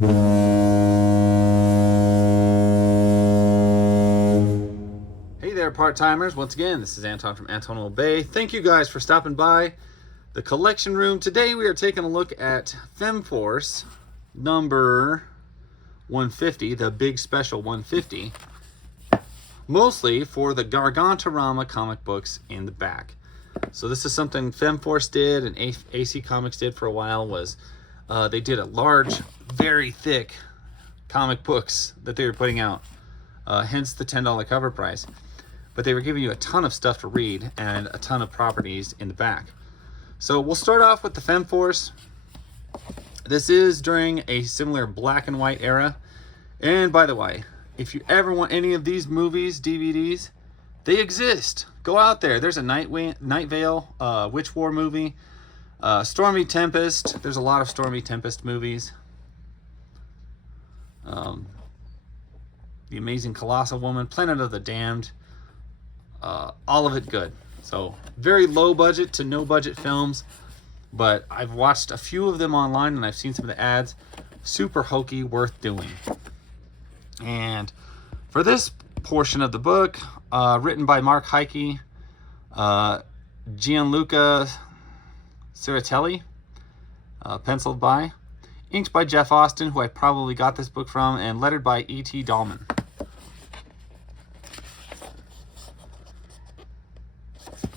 Hey there, part-timers. Once again, this is Anton from Anton Bay. Thank you guys for stopping by the collection room. Today we are taking a look at Femforce number 150, the big special 150, mostly for the Gargantarama comic books in the back. So this is something Femforce did and AC Comics did for a while. Was they did a large, very thick comic books that they were putting out, hence the $10 cover price. But they were giving you a ton of stuff to read and a ton of properties in the back. So we'll start off with the Femforce. This is during a similar black and white era. And by the way, if you ever want any of these movies, DVDs, they exist. Go out there. There's a Night Vale Witch War movie. Stormy Tempest. There's a lot of Stormy Tempest movies. The Amazing Colossal Woman, Planet of the Damned. All of it good. So very low budget to no budget films, but I've watched a few of them online and I've seen some of the ads. Super hokey, worth doing. And for this portion of the book, written by Mark Heike, Gianluca Ceratelli, penciled by, inked by Jeff Austin, who I probably got this book from, and lettered by E.T. Dahlman.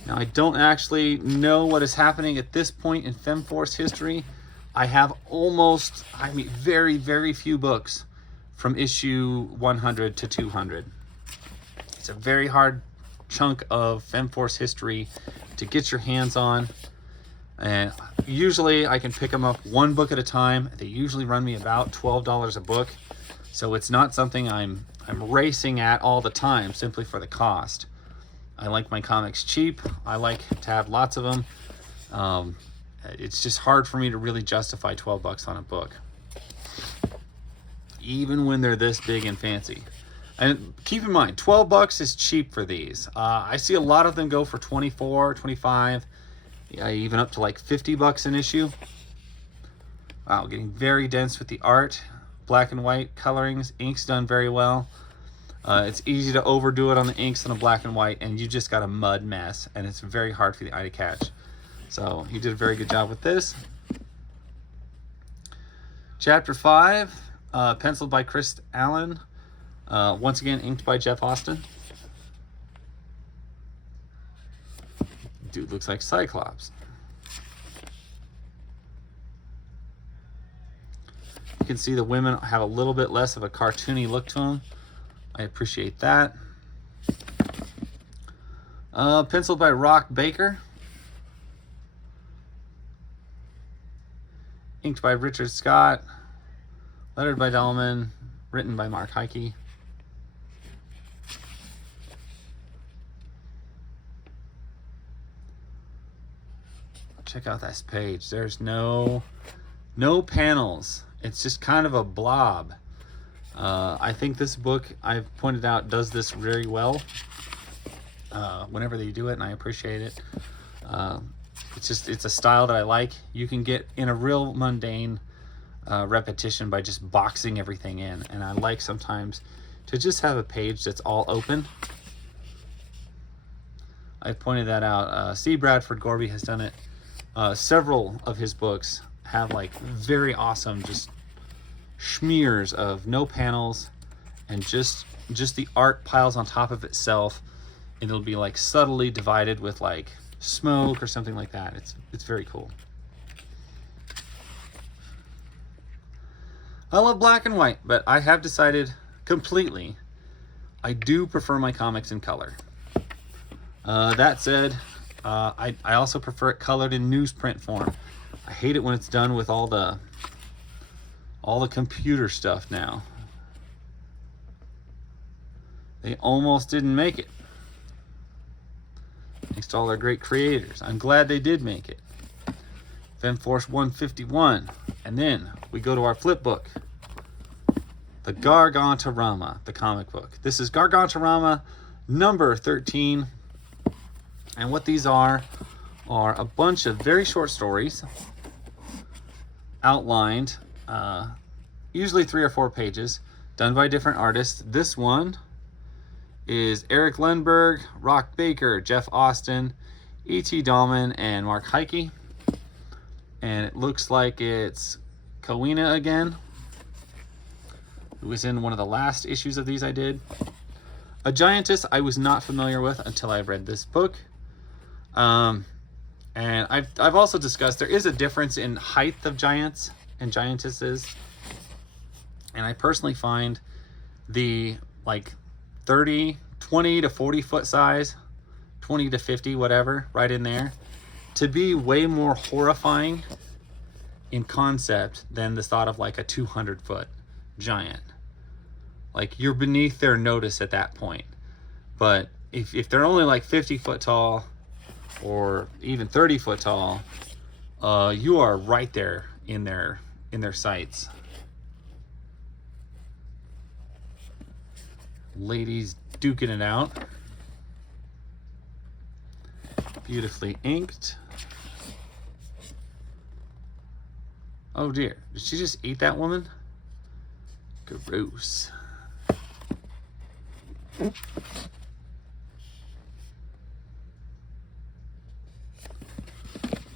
Now, I don't actually know what is happening at this point in Femforce history. I have very, very few books from issue 100 to 200. It's a very hard chunk of Femforce history to get your hands on. And usually I can pick them up one book at a time. They usually run me about $12 a book. So it's not something I'm racing at all the time simply for the cost. I like my comics cheap. I like to have lots of them. It's just hard for me to really justify 12 bucks on a book, even when they're this big and fancy. And keep in mind, 12 bucks is cheap for these. I see a lot of them go for 24, 25, even up to like 50 bucks an issue. Wow, getting very dense with the art, black and white colorings, ink's done very well. It's easy to overdo it on the inks on a black and white, and you just got a mud mess, and it's very hard for the eye to catch. So he did a very good job with this. Chapter 5, penciled by Chris Allen. Once again, inked by Jeff Austin. Dude looks like Cyclops. You can see the women have a little bit less of a cartoony look to them. I appreciate that. Penciled by Rock Baker. Inked by Richard Scott. Lettered by Dahlman. Written by Mark Heike. Check out this page. There's no panels. It's just kind of a blob. I think this book, I've pointed out, does this very well whenever they do it, and I appreciate it. It's a style that I like. You can get in a real mundane repetition by just boxing everything in, and I like sometimes to just have a page that's all open. I pointed that out. C. Bradford Gorby has done it. Several of his books have like very awesome just smears of no panels, and just the art piles on top of itself, and it'll be like subtly divided with like smoke or something like that. It's very cool. I love black and white, but I have decided completely I do prefer my comics in color. That said, I also prefer it colored in newsprint form. I hate it when it's done with all the computer stuff now. They almost didn't make it. Thanks to all their great creators. I'm glad they did make it. Femforce 151. And then we go to our flip book. The Gargantarama, the comic book. This is Gargantarama number 13. And what these are a bunch of very short stories outlined usually 3 or 4 pages, done by different artists. This one is Eric Lindbergh, Rock Baker, Jeff Austin, E.T. Dahlman, and Mark Heike. And it looks like it's Kowina again, who was in one of the last issues of these I did. A Giantess I was not familiar with until I read this book. And I've also discussed there is a difference in height of giants and giantesses. And I personally find the like 20 to 40 foot size, 20 to 50, whatever, right in there, to be way more horrifying in concept than the thought of like a 200 foot giant. Like, you're beneath their notice at that point. But if they're only like 50 foot tall or even 30 foot tall, you are right there in their sights. Ladies duking it out. Beautifully inked. Oh dear, did she just eat that woman? Gross.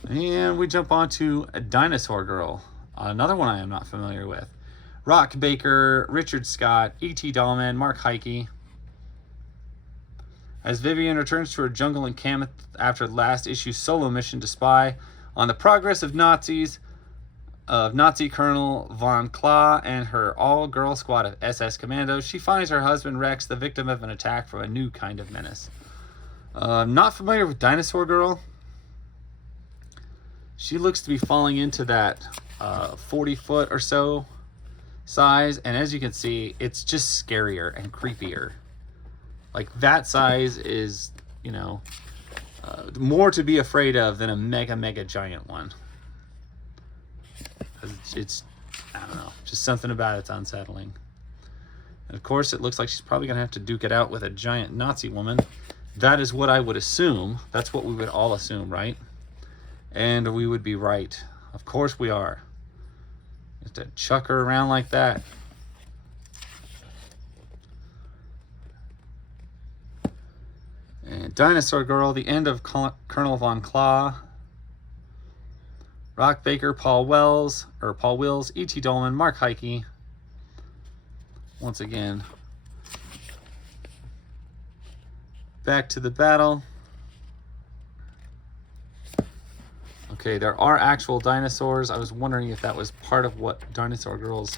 And we jump on to a Dinosaur Girl, another one I am not familiar with. Rock Baker, Richard Scott, E.T. Dahlman, Mark Heike. As Vivian returns to her jungle encampment after the last issue's solo mission to spy on the progress of Nazi Colonel von Kla and her all-girl squad of SS commandos, she finds her husband Rex the victim of an attack from a new kind of menace. Not familiar with Dinosaur Girl. She looks to be falling into that 40 foot or so size, and as you can see, it's just scarier and creepier. Like, that size is, you know, more to be afraid of than a mega giant one. It's, I don't know, just something about it's unsettling. And of course, it looks like she's probably gonna have to duke it out with a giant Nazi woman. That is what I would assume. That's what we would all assume, right? And we would be right. Of course we are. Just to chuck her around like that. And Dinosaur Girl, the end of Colonel von Kla. Rock Baker, Paul Wills, E.T. Dahlman, Mark Heike. Once again, back to the battle. Okay, there are actual dinosaurs. I was wondering if that was part of what Dinosaur Girl's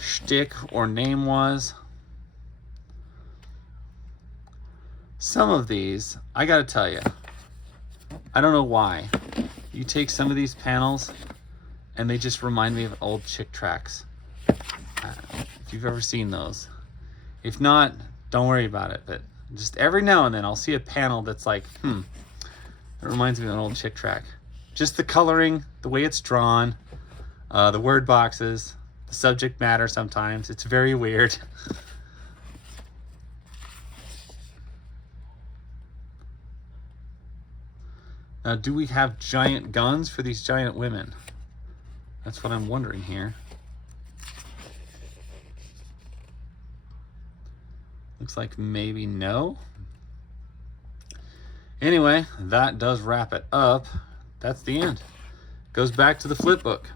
shtick or name was. Some of these, I gotta tell you, I don't know why. You take some of these panels and they just remind me of old chick tracts. If you've ever seen those. If not, don't worry about it. But just every now and then I'll see a panel that's like, it reminds me of an old chick tract. Just the coloring, the way it's drawn, the word boxes, the subject matter sometimes. It's very weird. Now, do we have giant guns for these giant women? That's what I'm wondering here. Looks like maybe no. Anyway, that does wrap it up. That's the end. Goes back to the flip book.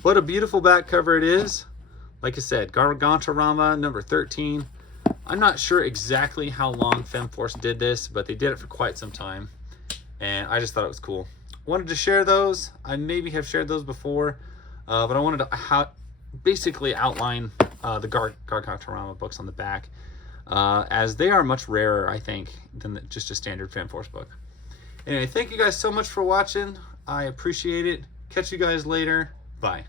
What a beautiful back cover it is. Like I said, Gargantarama number 13. I'm not sure exactly how long Femforce did this, but they did it for quite some time. And I just thought it was cool. Wanted to share those. I maybe have shared those before, but I wanted to basically outline the Gargantarama books on the back, as they are much rarer, I think, than just a standard Femforce book. Anyway, thank you guys so much for watching. I appreciate it. Catch you guys later. Bye.